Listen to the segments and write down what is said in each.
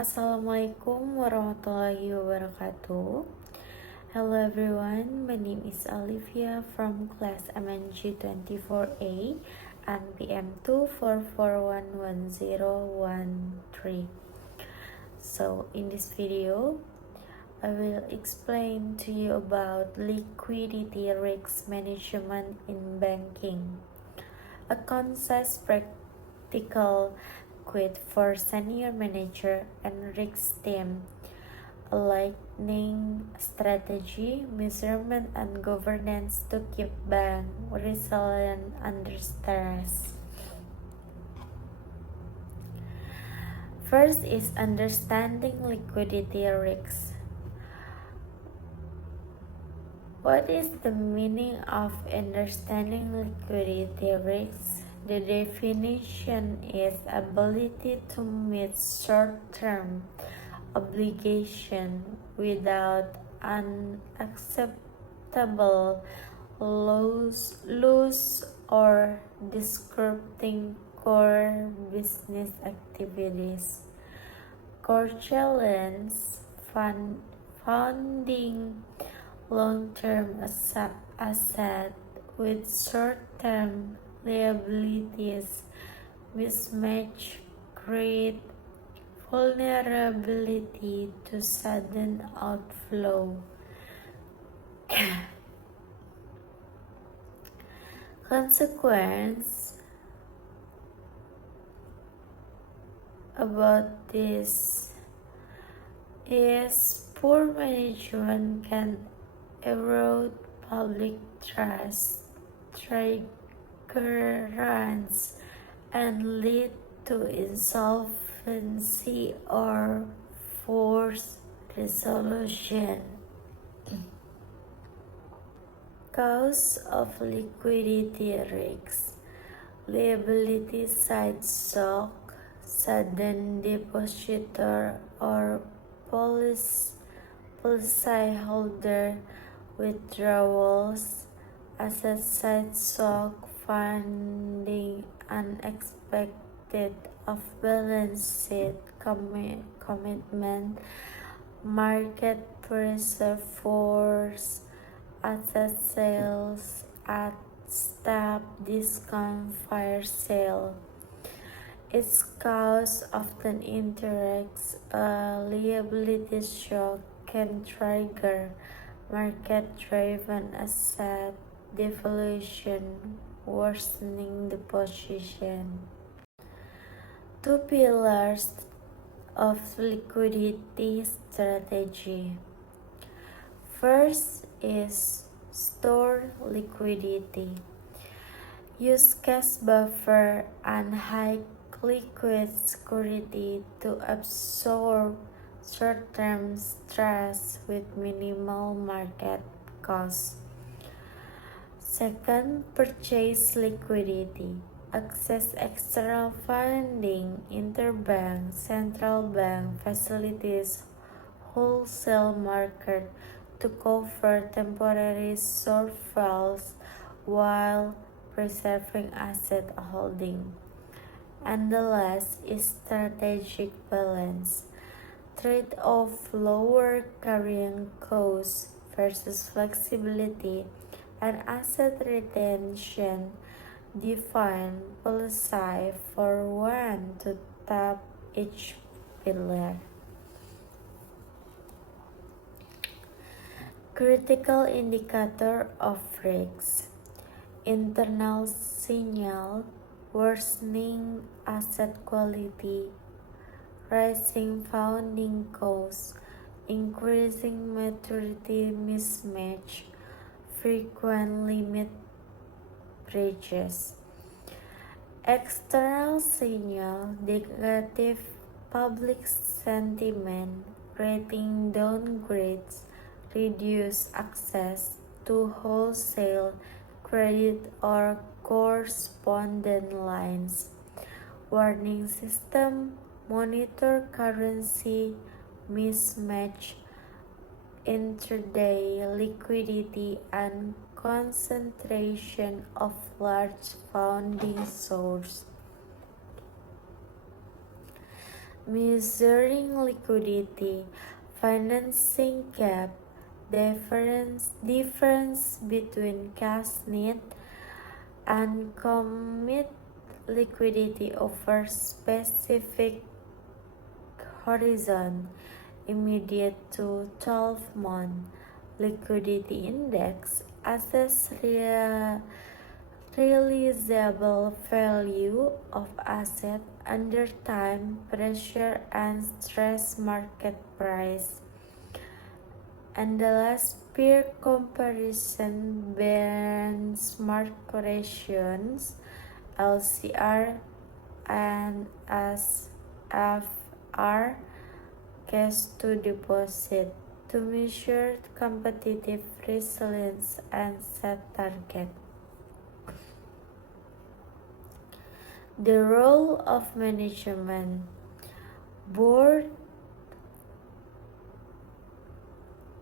Assalamualaikum warahmatullahi wabarakatuh. Hello everyone, my name is Olivia from class MNG24A and PM244111013. So in this video, I will explain to you about liquidity risk management in banking, a concise practical guide for senior manager and risk team, aligning strategy, measurement, and governance to keep bank resilient under stress. First is understanding liquidity risks. What is the meaning of understanding liquidity risks? The definition is ability to meet short-term obligation without unacceptable loss or disrupting core business activities. Core challenge funding long-term asset with short-term liabilities mismatch create vulnerability to sudden outflow. Consequence about this is poor management can erode public trust, trigger runs, and lead to insolvency or forced resolution. Cause of liquidity risks: liability side shock, sudden depositor or policyholder withdrawals, asset side shock, funding unexpected off-balance sheet commitment, market pressure force asset sales at stop discount fire sale. Its cause often interacts a liability shock can trigger market-driven asset devaluation, worsening the position. Two pillars of liquidity strategy. First is store liquidity. Use cash buffer and high liquid security to absorb short-term stress with minimal market cost. Second, purchase liquidity. Access external funding, interbank, central bank facilities, wholesale market to cover temporary shortfalls while preserving asset holding. And the last is strategic balance. Trade-off lower carrying costs versus flexibility and asset retention. Define policy for when to tap each pillar. Critical indicator of risks: internal signal, worsening asset quality, rising funding costs, increasing maturity mismatch, frequent limit breaches. External signal: negative public sentiment, rating downgrades, reduced access to wholesale credit or correspondent lines. Warning system: monitor currency mismatch, intraday liquidity, and concentration of large funding source. measuring liquidity, financing gap, difference between cash need and commit liquidity over specific horizon, immediate to 12-month liquidity index, assess realizable value of asset under time pressure and stress market price. And the last, peer comparison benchmark ratios, LCR and SFR, cash to deposit, to measure competitive resilience and set target. The role of management board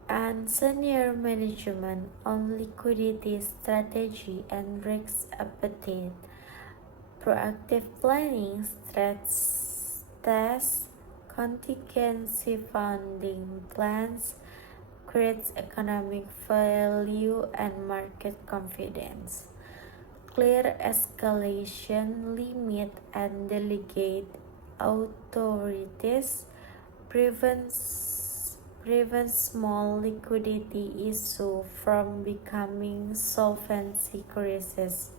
and senior management on liquidity strategy and risk appetite, proactive planning, stress tests, contingency funding plans, creates economic value and market confidence. Clear escalation limit and delegate authorities, prevents small liquidity issue from becoming solvency crisis.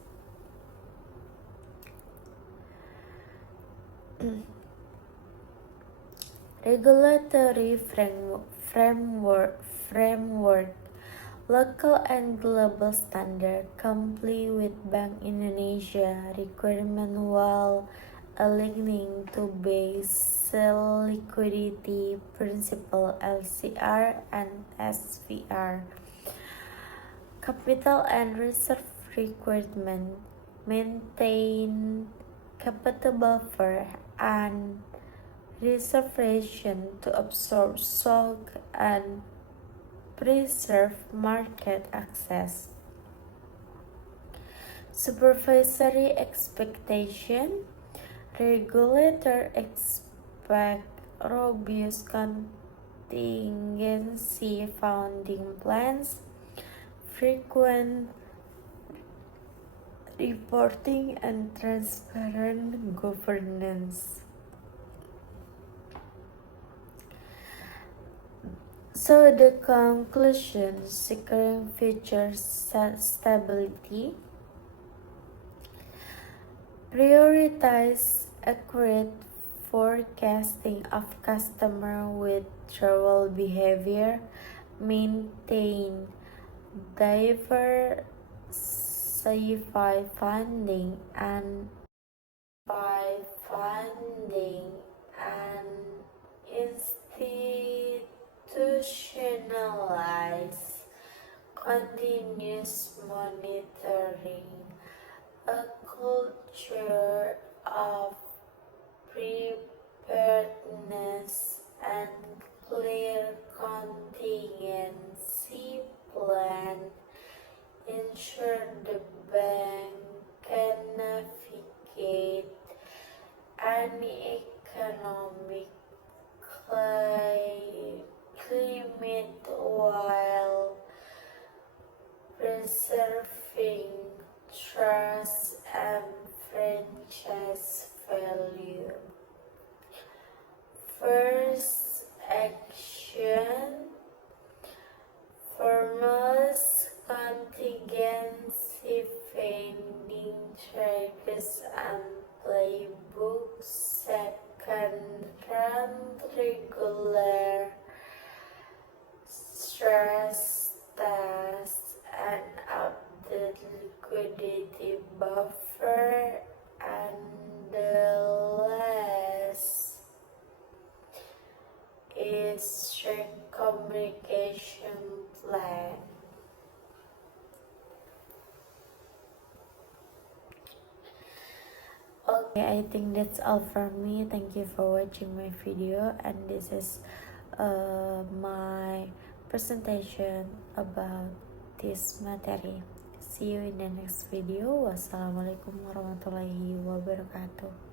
Regulatory framework, local and global standard comply with Bank Indonesia requirement while aligning to Basel liquidity principle LCR and SVR. Capital and reserve requirement, maintain capital buffer and reservation to absorb shock and preserve market access. Supervisory expectation, regulator expect robust contingency funding plans, frequent reporting and transparent governance. So the conclusion, securing future stability, prioritize accurate forecasting of customer withdrawal behavior, maintain diversify funding and institutionalize continuous monitoring, a culture of preparedness and clear contingency plan ensure the bank can navigate any economic climate while preserving trust and franchise value. First action, formalize contingency funding trackers and playbooks. Second, run regular stress tests and update liquidity buffer. And the last is strict communication plan. Okay, I think that's all from me. Thank you for watching my video, and this is my presentation about this materi. See you in the next video. Wassalamualaikum warahmatullahi wabarakatuh.